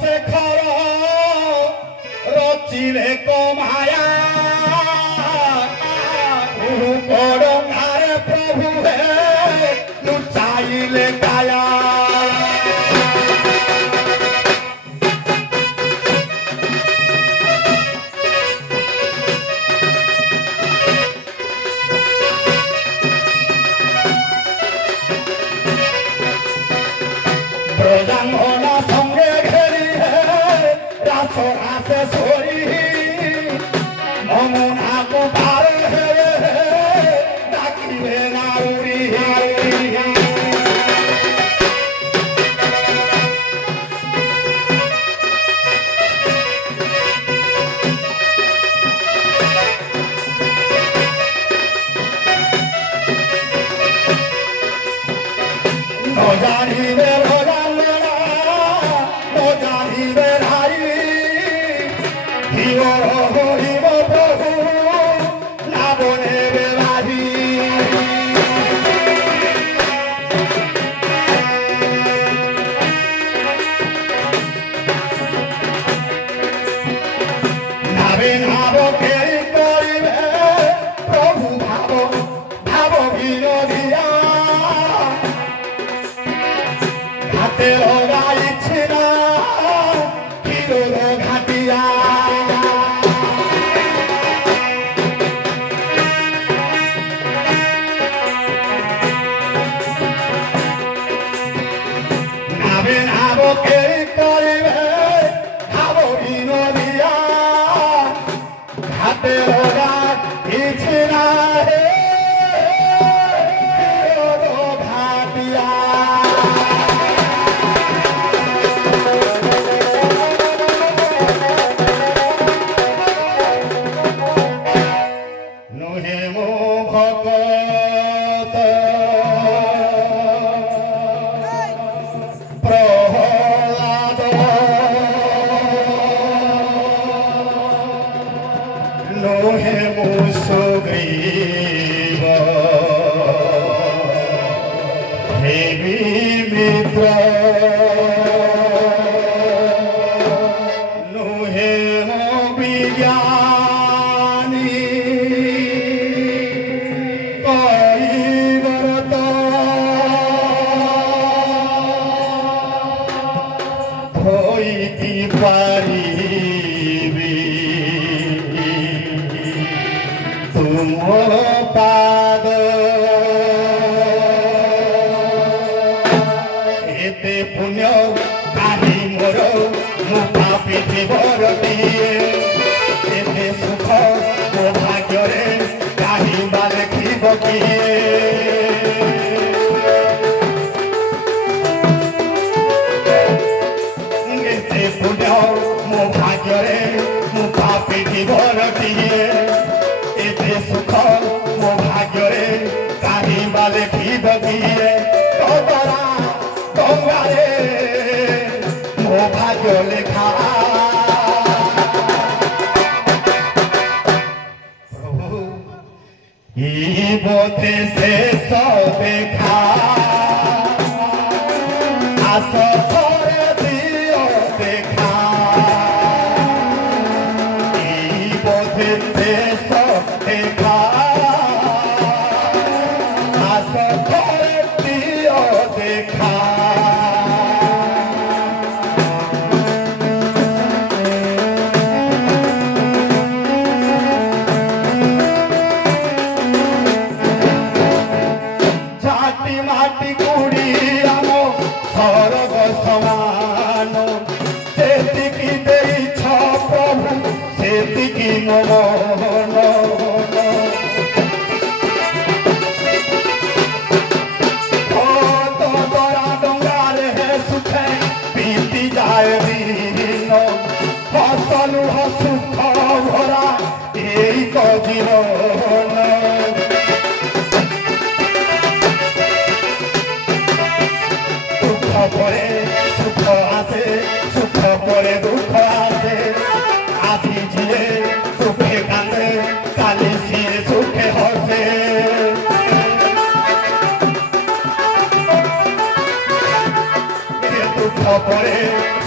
से खर रचिले कमाया करंगारे प्रभु हे लुचाइले काया प्रजांगना संगे घेरी है रासो रासे सोरी ममुना को पार है डाकी है नाउरी न जानी में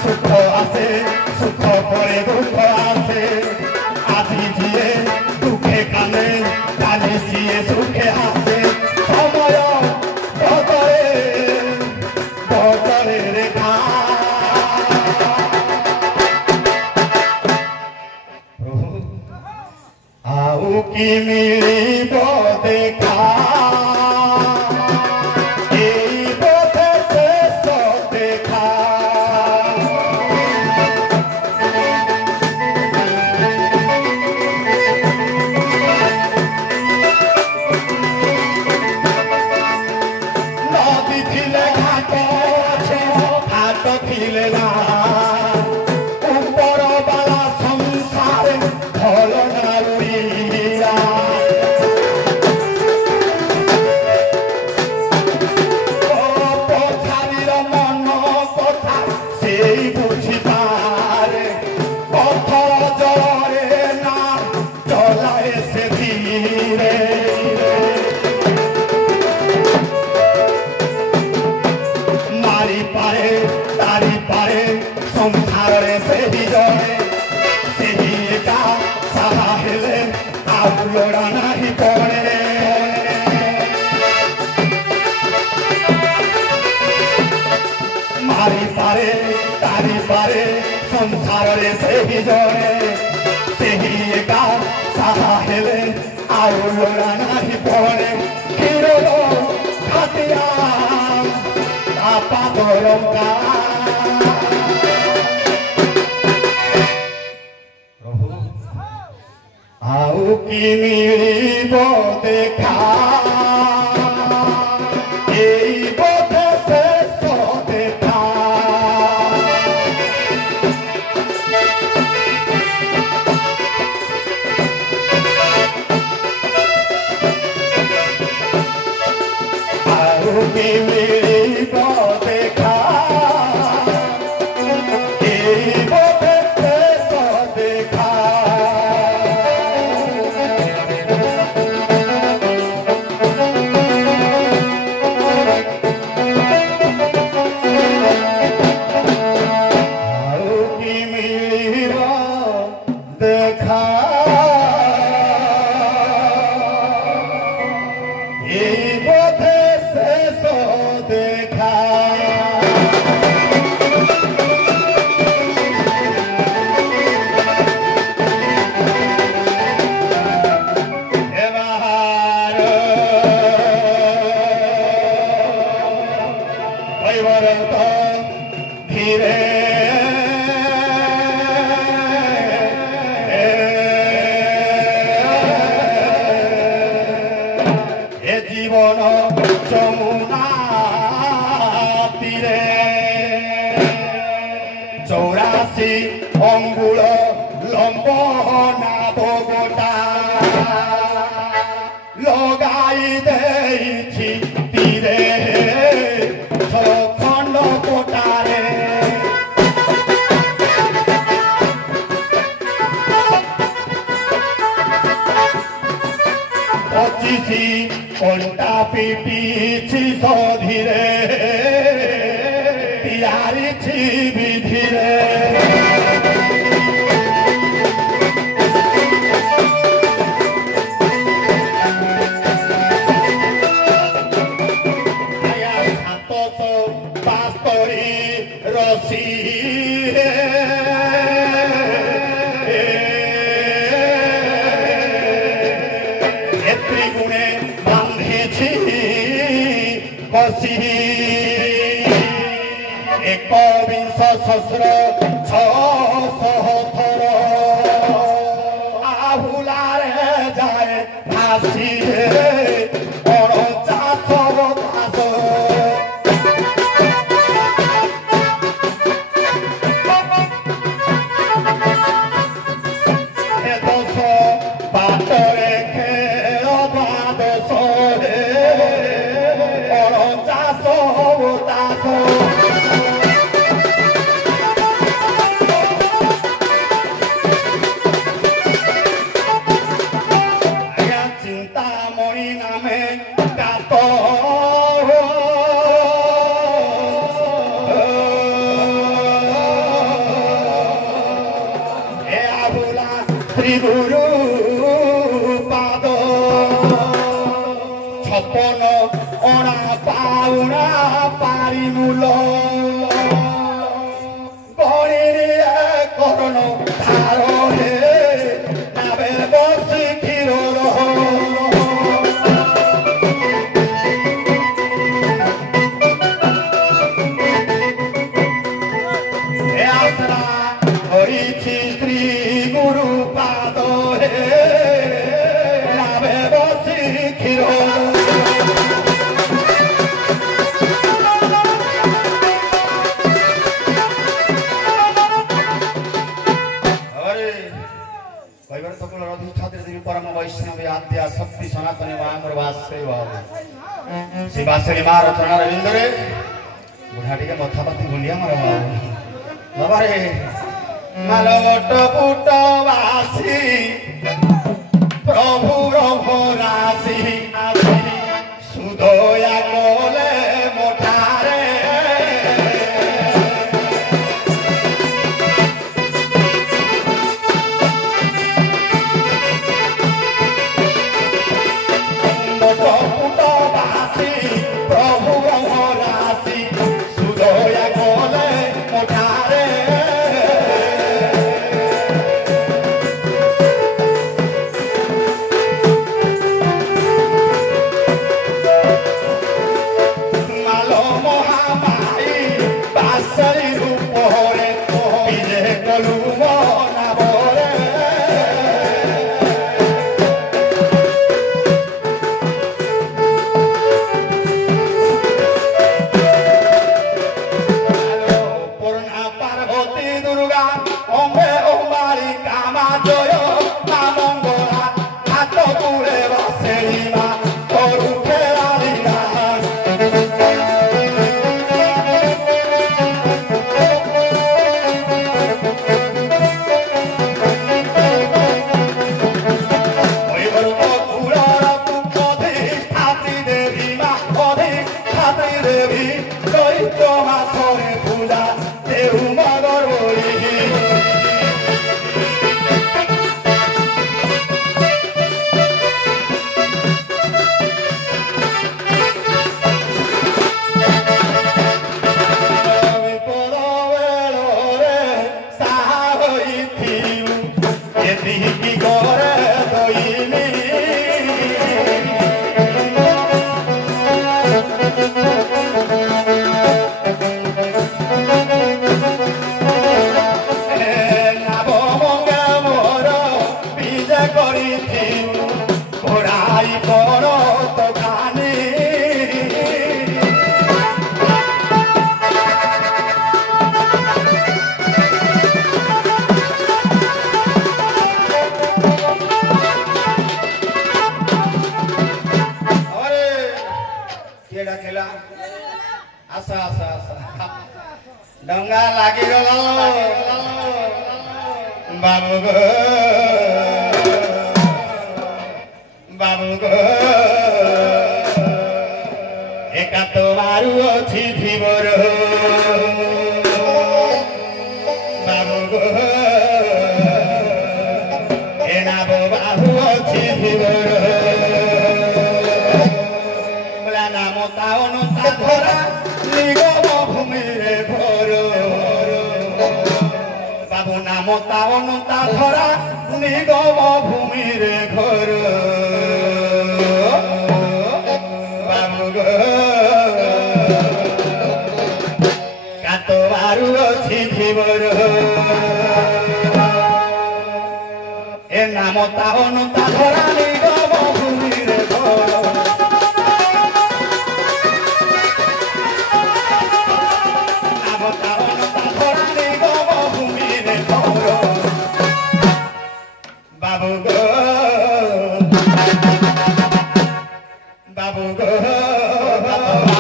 सुख আসে সুখ পরে দুঃখ আসে আজি যিয়ে দুঃখে কানে কালি সিয়ে সুখে হাসে সময় বদলে বদলে রেখা আউ কি মিলিব দেখা संसारे से ही जड़े से ही एका साहा हेले आउ लोड़ा नहीं पड़े मारी पारे तारी पारे संसारे से ही जड़े से ही एका साहा हेले आउ लोड़ा नहीं पड़े हीरो खातिया आपा दोरंगा आउ की मिलिब देखा এই বোধে শেষ দেখা आउ की मिলিব দেখা এই বোধে শেষ দেখা देखा ये बोधे से सो देखा धीरे জীবন যমুনা তীরে 84 অঙ্গুল লম্ব নাবগোটা লগাই দেইছি তীরে খণ্ড কোটারে পঁচিশি কণ্টা পিটিছি সধীরে তিয়ারিছি বিধিরে বাস্তরি রসি ত্রিগুণে বাঁধেছি কষি একবিংশ সহস্র 600 থর আহুলারে যায় ভাসি 49 ভাস বাটরে খেল দ্বাদশ শ্রী গুরু পাদ ছপন অনা পাউনা পারিমূল গণিরিয়া করণ ধার হে নাবে বসি ক্ষীর হরিছি শ্রী গুরু পাদ হে নাবে বসি ক্ষীর परम वैष्णव आद्या शक्ति सनातनी मांगर वासुदेव से बासरी मार रचना रविंद्र रे बुढ़ा टिके मथापति गुलिया मार बाबा रे मालवट पुट वासी प्रभु राशि सुदया कोले मोठारे डंगा लागी गला बाबू गो बाबू गो एका तो मारू अछि धीवर बाबू गो एना बाबू अछि धीवर बोला नाम तावन ता धरा निगम भूमि रे घर बाबू नाम तावन ता धरा निगम भूमि रे घर बाबू गो कातो मारू अछि धीवर ए नाम तावन ता धरा निगम भूमि रे घर बाबू गो बाबू गो बाबू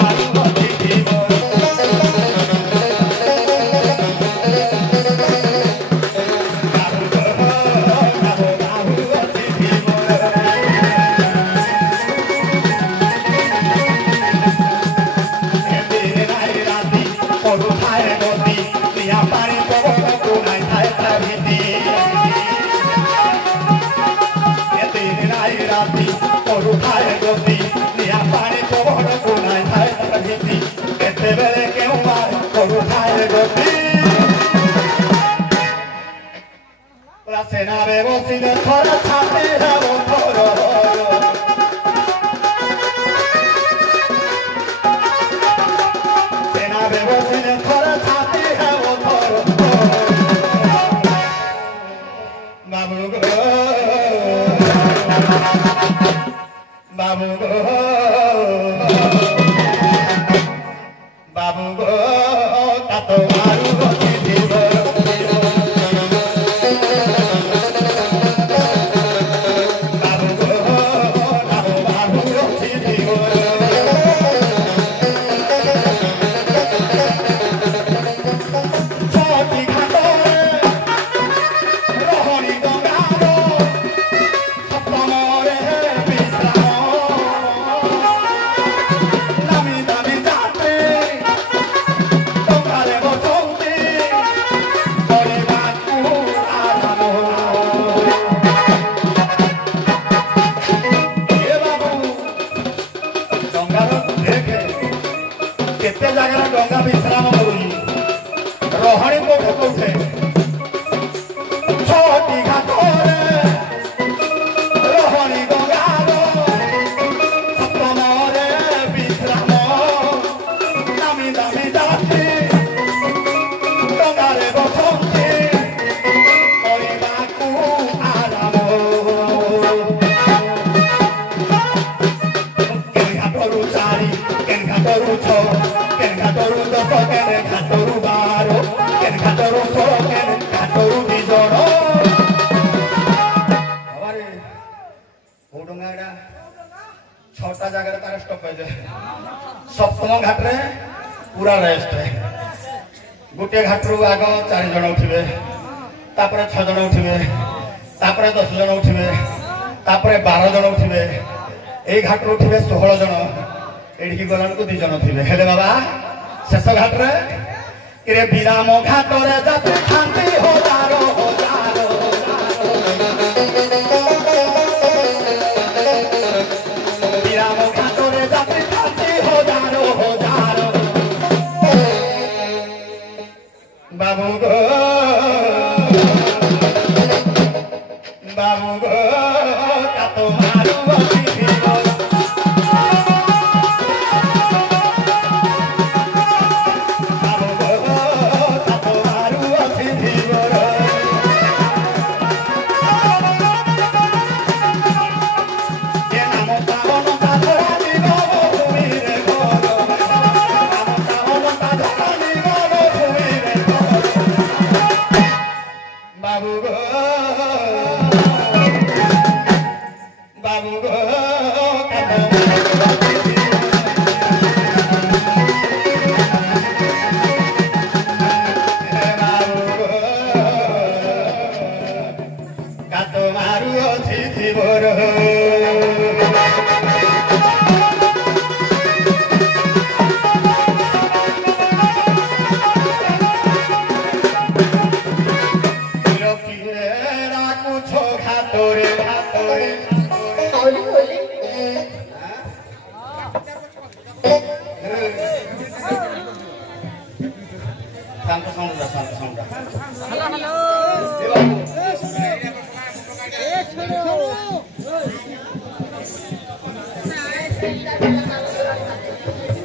চেনাবে বসিলে খরা ছাতে যাব খর চেনাবে বসিলে খরা ছাতে যাব খর বাবু গো বাবু গো বাবু গো কত মারু বসি দিব केते जगह डंगा विश्राम करूँ रोहणी कोठे कोठे छोटी घाटोरे रोहणी गंगारो सप्तमरे विश्राम नामी दामी जाति डंगारे बसंती परिबाकू आराम केन घाटरू चारी केन घाटरू छ केन घाटरू दस केन घाटरू बारो केन घाटरू षोल केन घाटरू दिजन हमारे ओडंगाड़ा छटा जगह तार स्टॉपेज सप्तम घाट रे पूरा रेस्ट है गोटे घाटरू आग 4 जन उठिबे तापरे 6 जन उठिबे तापरे 10 जन उठिबे तापरे 12 जन उठिबे ए घाटरू उठिबे 16 जन एडिकी गलान को 2 जन थिबे हेले बाबा शेष घाट रे किरे विराम घाट रे जाते खांती हो जारो विराम घाट रे जाते खांती हो जारो बाबू गो बाबू गो कातो मारू बसी दियो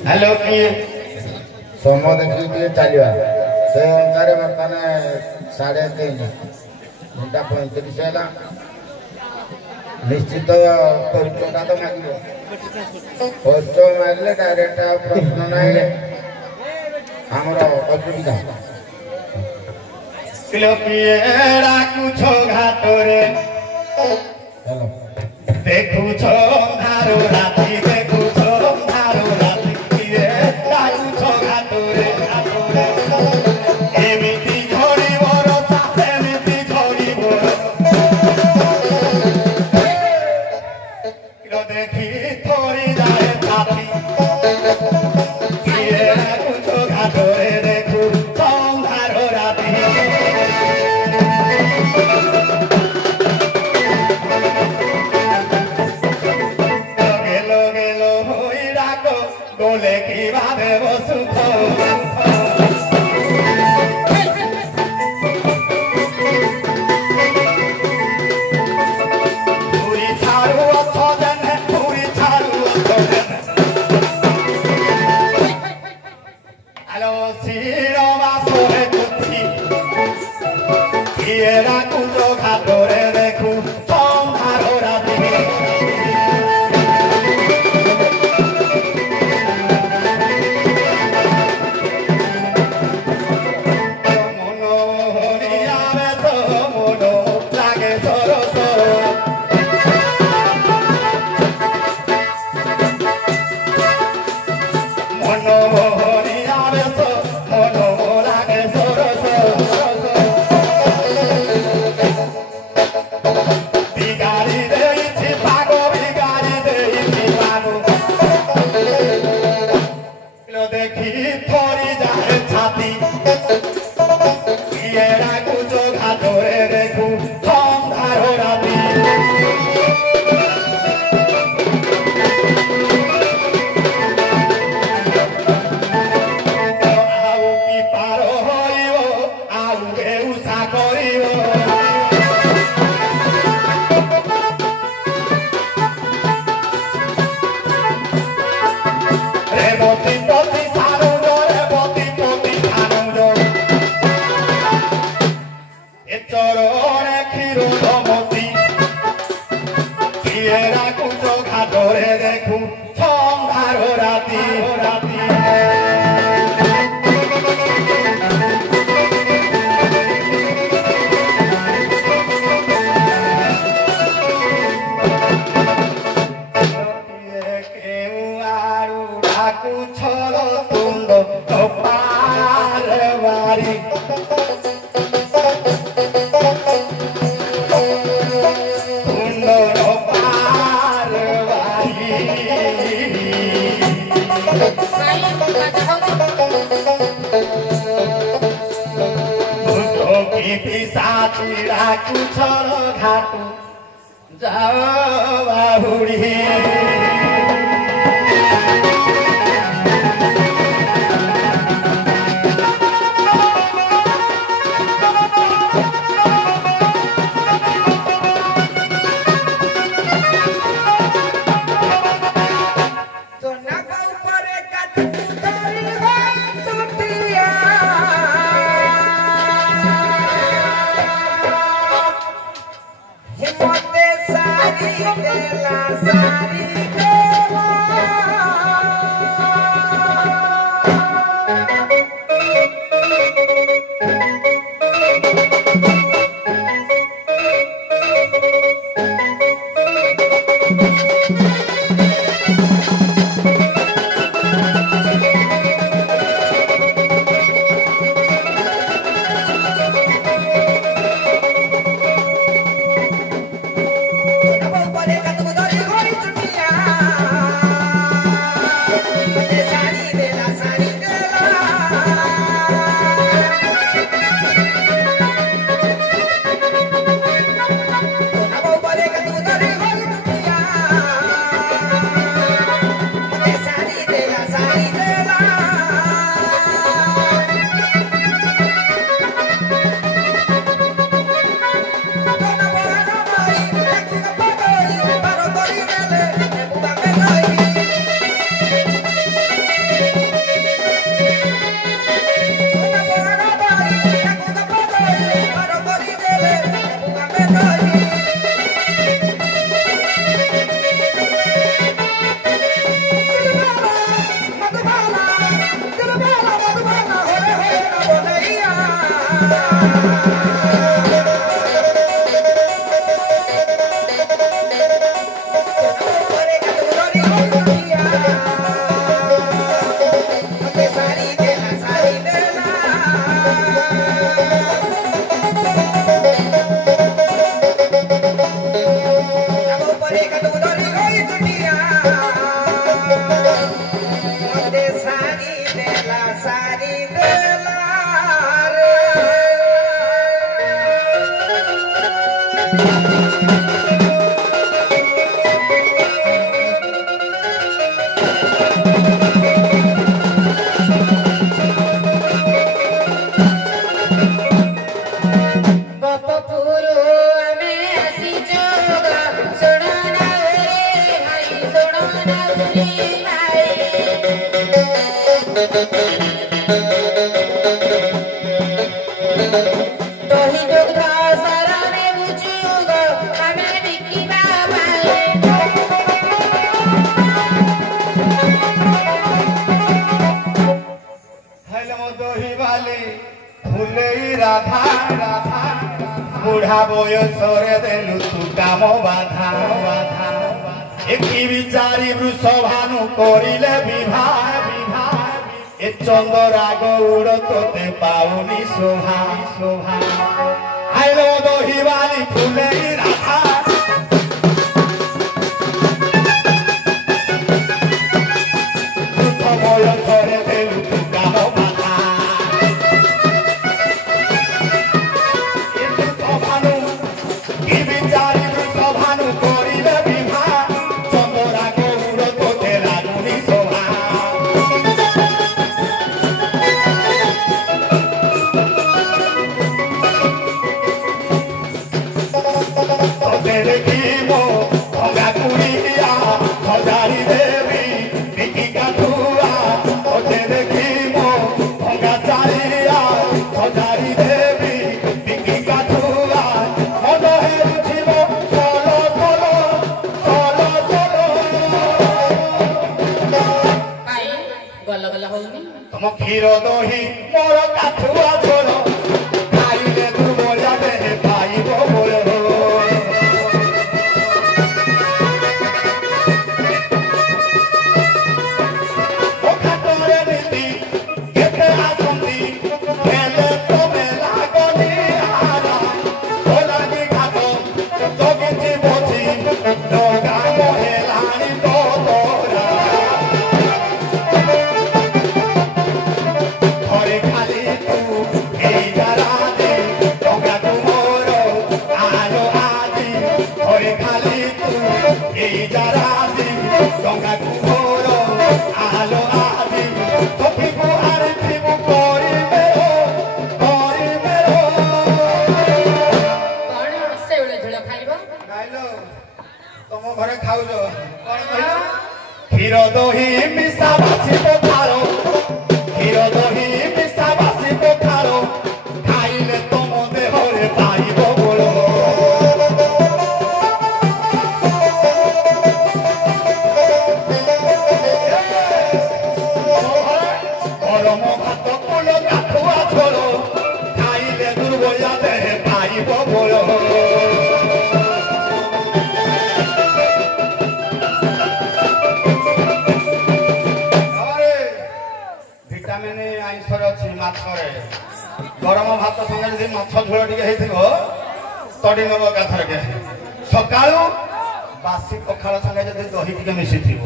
हेलो की सोमो देखी चलिया से अनुसार बर्तमान 3:30 घंटा 35 है निश्चित परिचय तो मांग परिचय मारे डायरेक्ट प्रश्न नहीं आमर असुविधा घाटरे देखु धारो राति देखु धारो राति घाटरे एमिति झड़ी बरसा एमिति झड़ी बरसा देखी थोड़ी जाए छाती घाटरे देखु धारो राति बोले की बात सुख Piera cuyo cadore de cu son ahora de Dohi Jogdha বুঢ়া বয়সরে দেলু তু কাম বাধা একটি বিচারি বৃষভানু করিলে বিবাহ এ চন্দ্রাগ উড়তে পাউনি শোভা আইলো দহিবালি ফুলে রাধা বয়সরে দেলু তু কাম বাধা কি বিচারি বৃষভানু করিলে বিবাহ চন্দ্রাগ উড়তে লাগুনি শোভা দেখিব ভঙ্গা কুড়িয়া সজারি দেবী বিকি কাঠুয়া ওতে দেখিব ভঙ্গা চারিয়া সজারি দেবী বিকি কাঠুয়া মন হেউছিব চলো চলো চলো চলো কাই গল গল হউনি তম ক্ষীর দহি মোর কাঠুয়া ঝোল খাইলে দুর্বলা দেহে পাইব বল ক্ষীর দহি মিশা বাসি পখার ক্ষীর দহি মিশা বাসি পখার খাইলে তম দেহরে পাইব বল গরম ভাত কুল কাঠুয়া ঝোল খাইলে দুর্বলা দেহে পাইব বল ভিটামিন আইଁଷରେ ଅଛି ମାଛରେ ଗରମ ଭାତ ସାଙ୍ଗରେ ଯଦି ମାଛ ଝୋଳ ଟିକେ ହେଇଥିବ ତଡ଼ି ନେବ ଏକାଥରକେ ସକାଳୁ ବାସି ପଖାଳ ସାଙ୍ଗେ ଯଦି ଦହି ଟିକେ ମିଶିଥିବ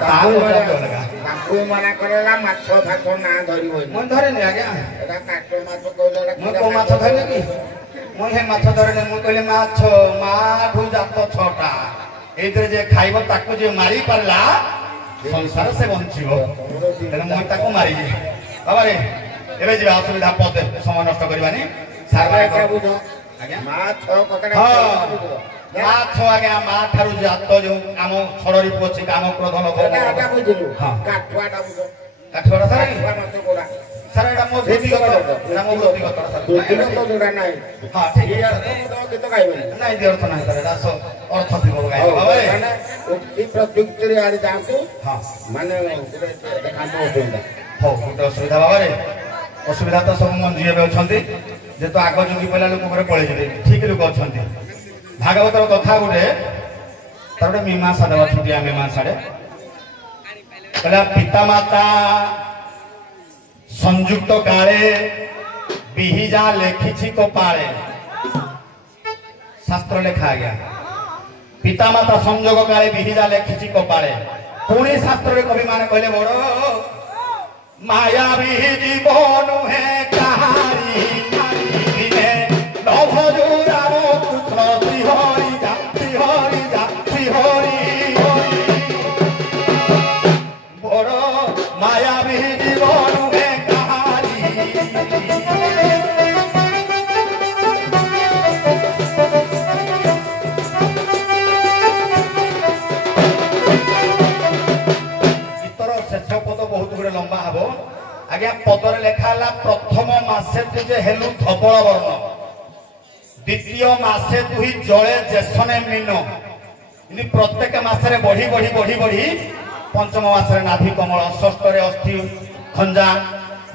ତାକୁ ମନା କରେଲା ମାଛ ଫାଛ ନା ଧରିବନି ମୁଁ ଧରେନି ଆଜ୍ଞା ଏଟା କାଟ ମାଛ କହିଲା ମୁଁ କୋଉ ମାଛ ଧରିନି କି ମୁଁ ସେ ମାଛ ଧରେନି ମୁଁ କହିଲି ମାଛ ମାଠୁ ଜାତ ଛଅଟା ଏଇଥିରେ ଯେ ଖାଇବ ତାକୁ ଯେ ମାରି ପାରିଲା ସଂସାର ସେ ବଞ୍ଚିବ ତେଣୁ ମୁଁ ତାକୁ ମାରିବି ବାବାରେ ଏବେ ଯିବା ଅସୁବିଧା ପଦେ ସମୟ ନଷ୍ଟ କରିବାନି ମାଛ ଆଜ୍ଞା ମା ଠାରୁ ଜାତ ଯୋଉ ଆମ ଛଡରି ଅଛି କାମ କ୍ରୋଧ ଲୋଭ କାଠୁଆଟା ସାର୍ ସାର୍ ଏଇଟା ମୋ ବ୍ୟକ୍ତିଗତ ଏଇଟା ମୋ ବ୍ୟକ୍ତିଗତ ହଁ ଠିକ ନାଇଁ ଯେ ଅର୍ଥ ନାହିଁ ସାର୍ ଏଇଟା ଅର୍ଥ ଥିବ ବାବାରେ ପ୍ରଯୁକ୍ତିରେ ଆଡେ ଯାଆନ୍ତୁ ମାନେ ହଉ ଗୋଟେ ଅସୁବିଧା ବାବାରେ ଅସୁବିଧା ତ ସବୁ ମଞ୍ଜି ଏବେ ଅଛନ୍ତି ଯେହେତୁ ଆଗ ଯୁଗୀ ପିଲା ଲୋକ ଉପରେ ପଳେଇଯିବେ ଠିକ ଲୋକ ଅଛନ୍ତି ଭାଗବତର କଥା ଗୋଟେ ତାର ଗୋଟେ ମୀମାଂସା ଦେବା ଛୁଟିଆ ମୀମାଂସାରେ କହିଲା ପିତାମାତା ସଂଯୁକ୍ତ କାଳେ ବିହିଜା ଲେଖିଛି କପାଳେ ଶାସ୍ତ୍ର ଲେଖା ଆଜ୍ଞା ପିତାମାତା ସଂଯୋଗ କାଳେ ବିହିଜା ଲେଖିଛି କପାଳେ ପୁଣି ଶାସ୍ତ୍ରରେ କବି ମାନେ କହିଲେ ବଡ ମାୟାବୀ ଜୀବନ ହେ କାହାରି ଦିନେ ନଭଜୁ ରାମ କୃଷ୍ଣ ଶ୍ରୀହରି ଯା ଶ୍ରୀହରି ଯା ଶ୍ରୀହରି ବଡ ମାୟାବୀ ଜୀବନ ହେ କାହାରି शेष पद बहुत गुड़े लंबा हम आज्ञा पदरे लेखा प्रथम मासे तु जे हेलु धवल वर्ण द्वितीय मासे तु ही जले जेसने मीन प्रत्येक मासरे बढ़ी बढ़ी बढ़ी बढ़ी पंचम मासरे नाभि कमल षष्ठरे अस्थि खंजा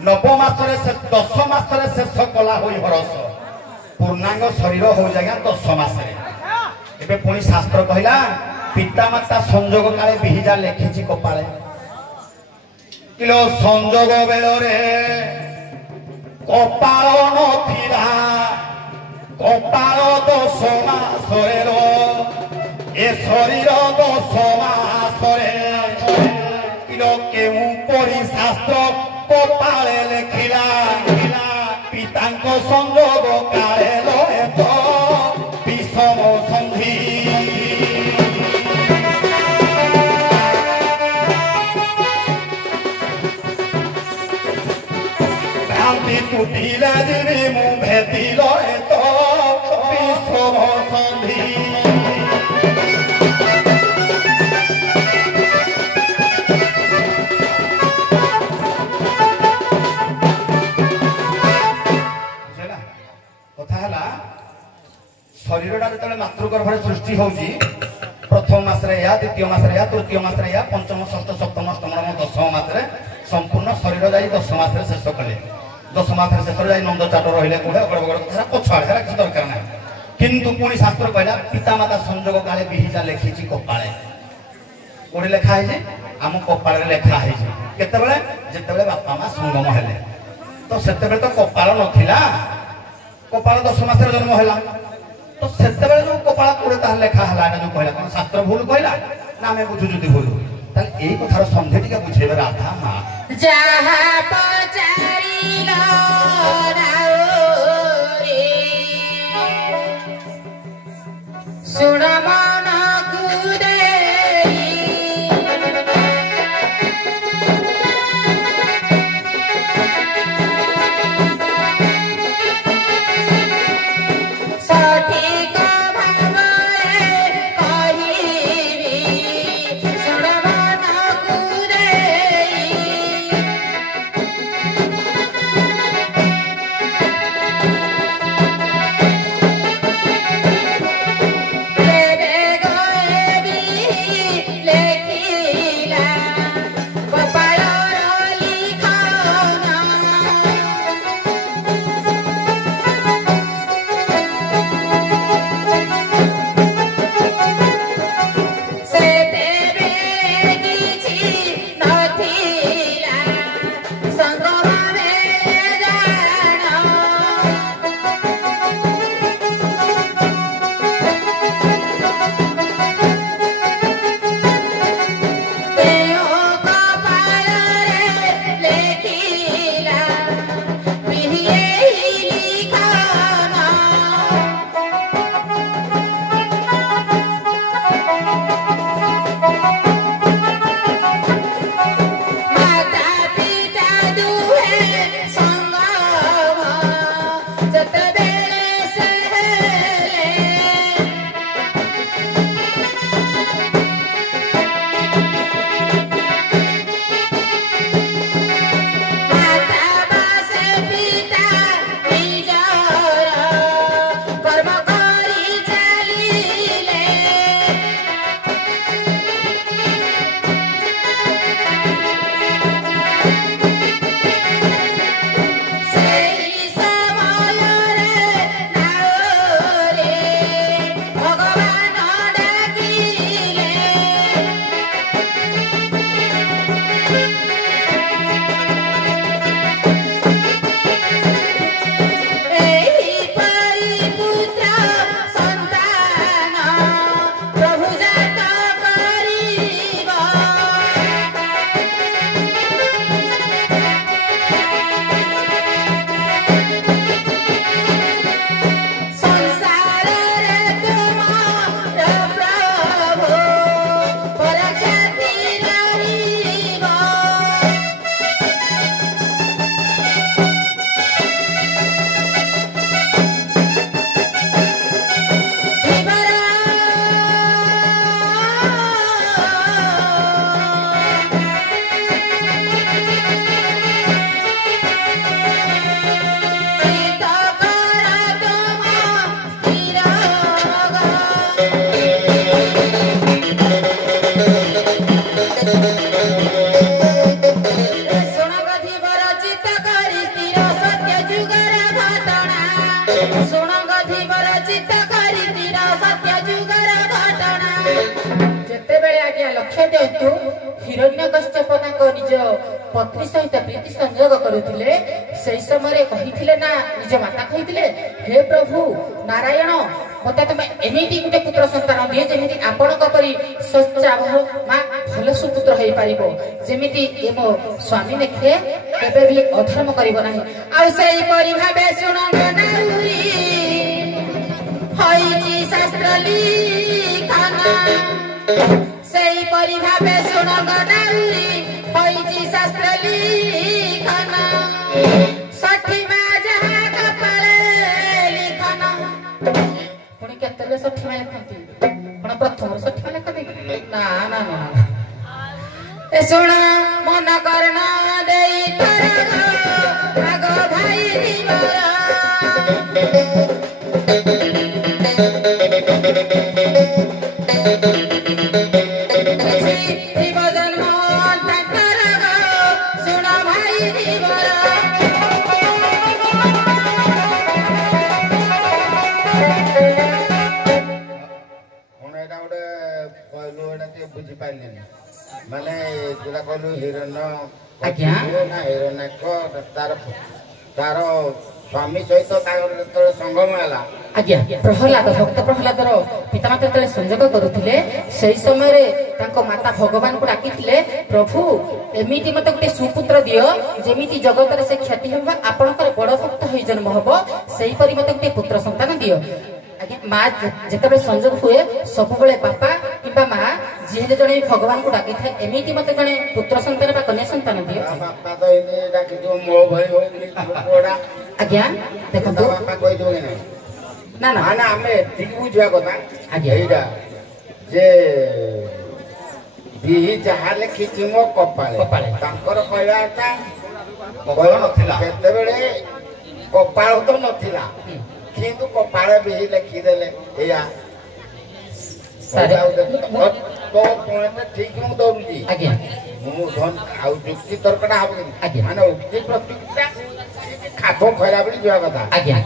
नवम मासरे 10 मासरे शेष कला होई हरस पूर्णांग शरीर हो जाएगा 10 मास एबे पुणी शास्त्र कहला पिता माता संजोग काले बिहिजा लेखिची कपाळे किलो संजोग बेलरे कपाळ नथिला कपाळ 10 मासरेरो ए शरीर 10 मासरे किलो केउ परि शास्त्र कपाळे लेखिला पितांको संजोग काले लहे तो विषम संधि भ्रांति टूटिले जीवी मु भेदिल तो विषम संधि शरीर जो मातृगर्भ सृष्टि होगी प्रथम मासरे या द्वितीय मासरे या तृतीय मासरे या पंचम षष्ठ सप्तम अष्टम नवम 10 मासरे संपूर्ण शरीर जाई 10 मासरे शेष कले 10 मासरे शेष जाई नंद चाट रहिले कोडे अगड़ बगड़ सारा पछाड़ सारा किछ दरकार नै किंतु पुणी शास्त्र कहला पिता माता संजोग काले बिहिजा लेखिची कपाळे कोडे लेखा है जे हम कपाळे लेखा है जे केते बेले जेते बेले बापा मा संगम हेले तो सेते बेले तो कपाळ नथिला कपाळ 10 मासरे जन्म होला तो सेते बेले जो कपाळ कोडे ता लेखा हला जो कहला कोन शास्त्र भूल कहला ना हमें बुझु जदी भूल ताले एई कथार संधि टिका बुझेबे राधा मा जहा पचारिलो राओरे सुण मन कुदेई सठिक भावरे कहिबी सुण मन कुदेई ପାର୍ଥିବର ଚିତ୍ତ କରିଥିଲ ସତ୍ୟ ଯୁଗର ଘଟଣା। ଯେତେବେଳେ ଆଜ୍ଞା ଲକ୍ଷ୍ୟ ଦିଅନ୍ତୁ ହିରଣ୍ୟକଶ୍ୟପ ତାଙ୍କ ନିଜ ପତ୍ନୀ ସହିତ ପ୍ରୀତି ସଂଯୋଗ କରୁଥିଲେ ସେହି ସମୟରେ କହିଥିଲେ ନା ନିଜ ମାତା କହିଥିଲେ ହେ ପ୍ରଭୁ ନାରାୟଣ ମତେ ତମେ ଏମିତି ଗୋଟେ ପୁତ୍ର ସନ୍ତାନ ଦିଏ ଯେମିତି ଆପଣଙ୍କ ପରି ସଚ୍ଚା ମା ଭଲ ସୁପୁତ୍ର ହେଇପାରିବ ଯେମିତି ଏ ମୋ ସ୍ୱାମୀ ଦେଖେ କେବେ ବି ଅଧର୍ମ କରିବ ନାହିଁ। ଆଉ ସେହିପରି ଭାବେ ଶୁଣଙ୍କ ନାଉରୀ ହୋଇଛି ଶାସ୍ତ୍ର ଲିଖନ। ସେହିପରି ଭାବେ ଶୁଣଙ୍କ ନାଉରୀ ହୋଇଛି ଶାସ୍ତ୍ର ଲିଖନ। ଷଠି ମା ଯାହା କପାଳେ ଲିଖନ। ପୁଣି କେତେବେଳେ ଷଠି ମା ଲେଖନ୍ତି? କଣ ପ୍ରଥମରୁ ଷଠି ମା ଲେଖନ୍ତି? ନା ନା ନା ଏ ଶୁଣ ମନ କର୍ଣ୍ଣ ଦେଇ ଆଗ ଭାଇ ଦିବର। ବୁଝିପାରିଲେନି ମାନେ ଯୋଉଟା କହିଲୁ ହିରଣ୍ୟ ଆଜ୍ଞା ହିରଣ୍ୟାକ ତାର ସ୍ୱାମୀ ସହିତ ତାଙ୍କର ଯେତେବେଳେ ସଙ୍ଗମ ହେଲା ଆଜ୍ଞା ପ୍ରହ୍ଲାଦ ଭକ୍ତ ପ୍ରହ୍ଲାଦର ପିତାମାତା ଯେତେବେଳେ ସଂଯୋଗ କରୁଥିଲେ ସେହି ସମୟରେ ତାଙ୍କ ମାତା ଭଗବାନଙ୍କୁ ଡାକିଥିଲେ ପ୍ରଭୁ ଏମିତି ମତେ ଗୋଟେ ସୁପୁତ୍ର ଦିଅ ଯେମିତି ଜଗତରେ ସେ କ୍ଷତି ହେବ ଆପଣଙ୍କର ବଡ ଭକ୍ତ ହୋଇ ଜନ୍ମ ହବ ସେହିପରି ମତେ ଗୋଟେ ପୁତ୍ର ସନ୍ତାନ ଦିଅ। ଆଜ୍ଞା ମା ଯେତେବେଳେ ସଂଯୋଗ ହୁଏ ସବୁବେଳେ ବାପା କିମ୍ବା ମା ଯିଏ ହେଲେ ଜଣେ ଭଗବାନଙ୍କୁ ଡାକିଥାଏ ଏମିତି ମତେ ଜଣେ ପୁତ୍ର ସନ୍ତାନ ବା କନ୍ୟା ସନ୍ତାନ ଦିଅ। ବାପା ତ ଡାକିଥିବ ମୋ ଭଳି ଆଜ୍ଞା ଦେଖନ୍ତୁ ବାପା କହିଥିବ କି ନାହିଁ ନା ନା ମାନେ ଆମେ ଏତିକି ବୁଝିବା କଥା ଆଜ୍ଞା ଏଇଟା ଯେ ବିହି ଯାହା ଲେଖିଛି ମୋ କପାଳେ ତାଙ୍କର କହିବା କପାଳ ନଥିଲା ସେତେବେଳେ କପାଳ ତ ନଥିଲା କିନ୍ତୁ କପାଳେ ବିହି ଲେଖିଦେଲେ ଏଇଆ ଠିକ ମୁଁ ଦଉଚି ଆଜ୍ଞା ମୁଁ ଆଉ ଯୁକ୍ତି ତର୍କଟା ହବ କିନ୍ତୁ ମାନେ ଉକ୍ତି ପ୍ରତିକ୍ରିୟା ଖାପ ଖଇଲା ବୋଲି ଯିବା କଥା ଆଜ୍ଞା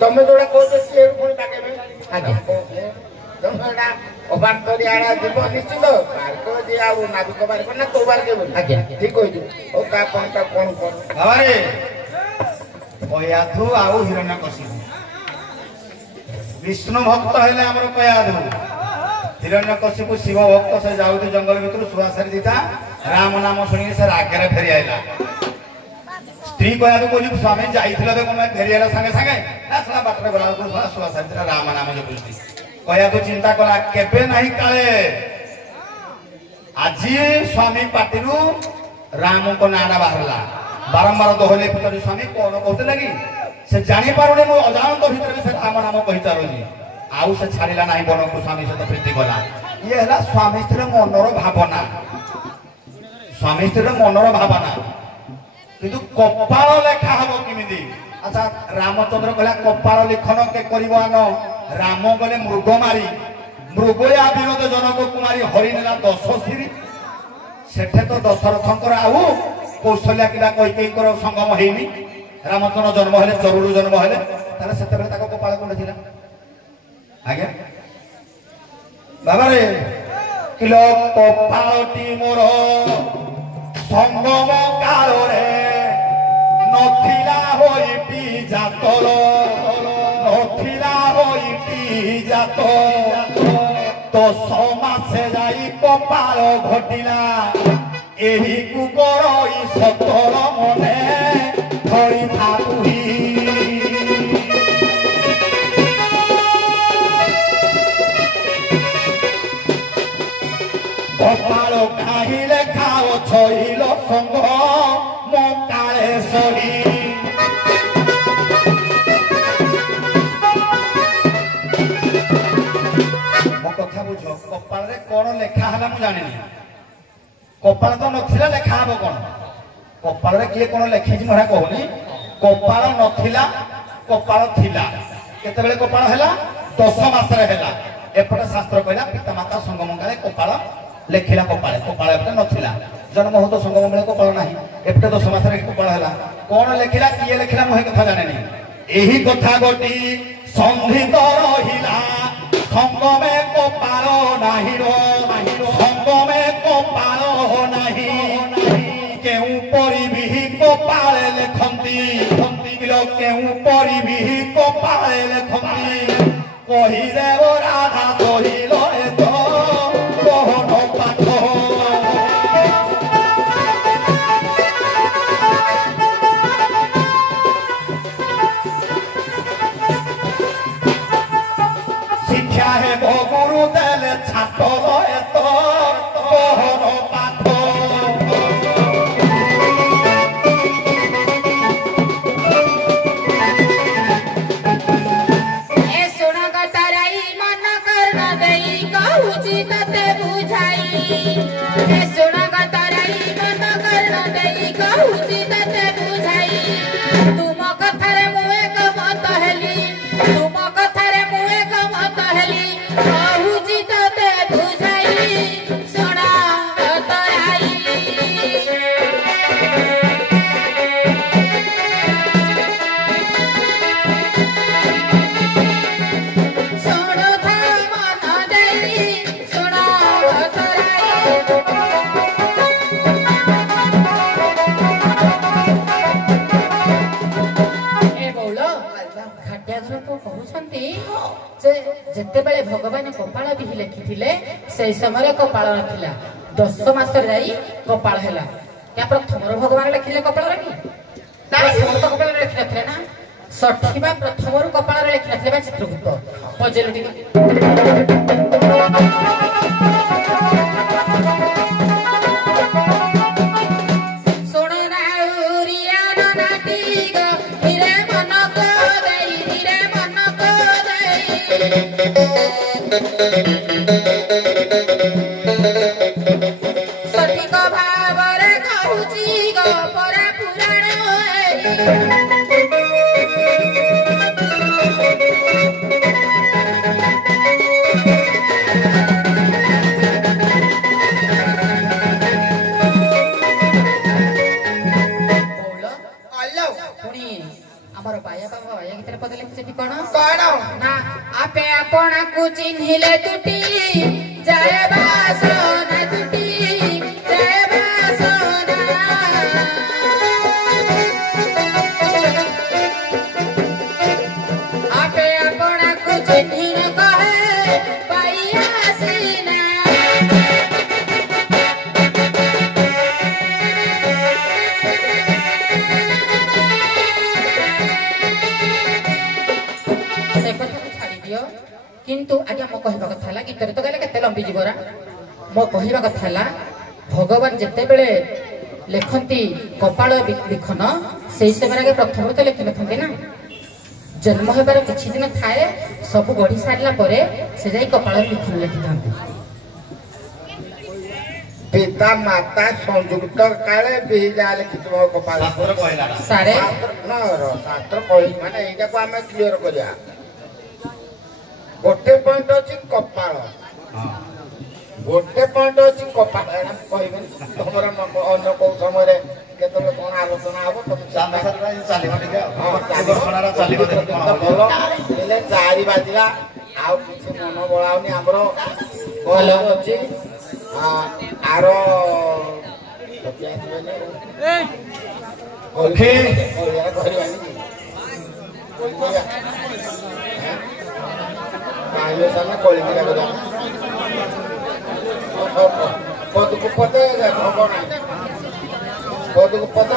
ତମେ ଯୋଉଟା କହୁଛ ସିଏ ପୁଣି ଡାକେଇବେ ଆଜ୍ଞା ତମେ ଏଇଟା ଅବାନ୍ତରୀ ଆଡା ଯିବ ନିଶ୍ଚିତ ବାର୍କ ଯିଏ ଆଉ ନାବିକ ବାର୍କ ନା ତୋ ବାର୍କ ଆଜ୍ଞା ଠିକ କହିଛୁ ହଉ ତା କଣ କଣ ବାବାରେ କୟାଧୁ ଆଉ ହିରଣ୍ୟକଶିପୁ ବିଷ୍ଣୁ ଭକ୍ତ ହେଲେ ଆମର କୟାଧୁ ହିରଣ୍ୟକଶିପୁ ଶିବ ଭକ୍ତ ସେ ଯାଉଛି ଜଙ୍ଗଲ ଭିତରୁ ସୁହାସାରୀ ଦିଟା ରାମ ନାମ ଶୁଣିକି ସେ ରାଗରେ ଫେରି ଆଇଲା। ସ୍ତ୍ରୀ କୟାଧୁ କହୁଛି ସ୍ୱାମୀ ଯାଇଥିଲା ଏବେ କଣ ଫେରି ଆଇଲା ସାଙ୍ଗେ ସାଙ୍ଗେ ନା ଶଳା ବାଟରେ ଗଲାବେଳକୁ ସୁହାସାରୀ ଦିଟା ରାମ ନାମ ଜପୁଛି। କୟାଧୁ ଚିନ୍ତା କଲା କେବେ ନାହିଁ କାଳେ ଆଜି ସ୍ୱାମୀ ପାଟିରୁ ରାମଙ୍କ ନାଁଟା ବାହାରିଲା ବାରମ୍ବାର ଦୋହଲେଇ ପଚାରୁ ସ୍ୱାମୀ କଣ କହୁଥିଲେ କି ସେ ଜାଣିପାରୁନି ମୁଁ ଅଜାଣତ ଭିତରେ ବି ସେ ରାମ ନାମ କହି ଚାଲୁଛି ଆଉ ସେ ଛାଡ଼ିଲା ନାହିଁ ବନକୁ ସ୍ୱାମୀ ସହିତ ପ୍ରୀତି କଲା। ଇଏ ହେଲା ସ୍ୱାମୀ ସ୍ତ୍ରୀର ମନର ଭାବନା ସ୍ୱାମୀ ସ୍ତ୍ରୀର ମନର ଭାବନା କିନ୍ତୁ କପାଳ ଲେଖା ହବ କେମିତି? ଆଚ୍ଛା ରାମଚନ୍ଦ୍ର କହିଲା କପାଳ ଲିଖନ କେ କରିବ ଆନ ରାମ ଗଲେ ମୃଗ ମାରି ମୃଗୟା ବିରୋଧ ଜନକ କୁମାରୀ ହରି ନେଲା 10 ଶିରି ସେଠେ ତ ଦଶରଥଙ୍କର ଆଉ କୌଶଲ୍ୟା କିମ୍ବା କୈକେୟୀଙ୍କର ସଙ୍ଗମ ହେଇନି ରାମଚନ୍ଦ୍ର ଜନ୍ମ ହେଲେ ଚରୁରୁ ଜନ୍ମ ହେଲେ ତାହେଲେ ସେତେବେଳେ ତାଙ୍କ କପାଳ କୋଉଠି ଥିଲା? ଆଜ୍ଞା ବାବାରେ କିଲୋ କପାଳଟି ମୋର ସଙ୍ଗମ କାଳରେ ନଥିଲା ହୋଇଟି ଜାତର ନଥିଲା ହୋଇଟି ଜାତ 10 ମାସେ ଯାଇ କପାଳ ଘଟିଲା ଏହି କୁକରଇ ସତର ମନେ ଧରି ଭାବୁହି କପାଳ କାହିଁଲେ ଖାଅ ଛଇଲ ସଙ୍ଗ ମୋ କାଳେ ସରି ମୋ କଥା ବୁଝ କପାଳରେ କଣ ଲେଖା ହେଲା ମୁଁ ଜାଣିନି କପାଳ ତ ନଥିଲା ଲେଖା ହବ କଣ? କପାଳରେ କିଏ କଣ ଲେଖିଛି ମୁଁ କହୁନି କପାଳ ନଥିଲା କପାଳ ଥିଲା କେତେବେଳେ କପାଳ ହେଲା 10 ମାସରେ ହେଲା ଏପଟେ ଶାସ୍ତ୍ର କହିଲା ପିତାମାତା ସଙ୍ଗମଙ୍ଗାରେ କପାଳ ଲେଖିଲା କପାଳେ କପାଳ ଏପଟେ ନଥିଲା ଜନ୍ମ ହଉ ତ ସଙ୍ଗମ ବେଳେ କପାଳ ନାହିଁ ଏପଟେ 10 ମାସରେ କପାଳ ହେଲା କଣ ଲେଖିଲା କିଏ ଲେଖିଲା ମୁଁ ଏ କଥା ଜାଣିନି। ଏହି କଥା ଗୋଟି সন্ধিত রহিলা সঙ্গমে কপাল নাহি সঙ্গমে কপাল নাহি কেউ পরিবিহি কপালে লেখন্তি কেউ পরিবিহি কপালে লেখন্তি কহিলে রাধা কহিল এত কহন পাঠ শিক্ষা হেব গুরু দেলে ছাত্র এত কহন পাঠ যেତେବେଳେ ଭଗବାନ କପାଳ ବିହି ଲେଖିଥିଲେ ସେଇ ସମୟରେ କପାଳ ନଥିଲା 10 ମାସରେ ଯାଇ କପାଳ ହେଲା ପ୍ରଥମରୁ ଭଗବାନ ଲେଖିଲେ କପାଳରେ କି କପାଳରେ ଲେଖିନଥିଲେ ନା ଷଠୀବା ପ୍ରଥମରୁ କପାଳରେ ଲେଖିନଥିଲେ ବା ଚିତ୍ରଗୁପ୍ତ ପଜେଲ ଟିକେ ସଠିକ ଭାବରେ କହୁଛି ଗୋପରା ପୁରାଣ ପୁଣି ଆମର ବାୟା ବାବା ବାୟା ଗୀତରେ ପଦ ଲେଖିଛନ୍ତି କଣ ନା ଆପେ ଆପଣଙ୍କୁ ଚିହ୍ନିଲେ ତୁଟି ଜୟ ବାସନା ତୁଟି ଜୟ ବାସନା ଆପେ ଆପଣଙ୍କୁ ଚିହ୍ନିନ କହେ ପାଇଆ ସିନା কিন্তু আজ্ঞা মো কহিবা কথা হলা গীতরে তো গাইলে কেতে লম্বি জীবরা মো কহিবা কথা হলা ভগবান যেতেবেলে লেখନ୍ତି কপাଳ লিখন সেই সময় আগে প্রথমରୁ ତ লেখি নଥାନ୍ତି ନା জন্ম ହେବାର କିଛି ଦିନ ଥାଏ ସବୁ ଗଢି ସାରିଲା ପରେ ସେ ଯାଇ କପାଳ ଲିଖନ ଲେଖିଥାନ୍ତି ପିତା ମାତା ସଂଯୁକ୍ତ କାଳେ ବିହି ଯାହା ଲେଖିଥିବ କପାଳ ସାରେ ଶାସ୍ତ୍ର କହି ମାନେ ଏଇଟାକୁ ଆମେ କ୍ଲିୟର କରିବା ଗୋଟେ ପଏଣ୍ଟ ଅଛି କପାଳ ଗୋଟେ ପଏଣ୍ଟ ଅଛି କପାଳ କହିବେନି ତମର ଅନ୍ୟ କୋଉ ସମୟରେ କେତେବେଳେ କଣ ଆଲୋଚନା ହବ ଭଲ ହେଲେ 4 ବାଜିଲା ଆଉ କିଛି ମନ ବଳାଉନି ଆମର ଅଛି ଆର ପଦକୁ ପଦ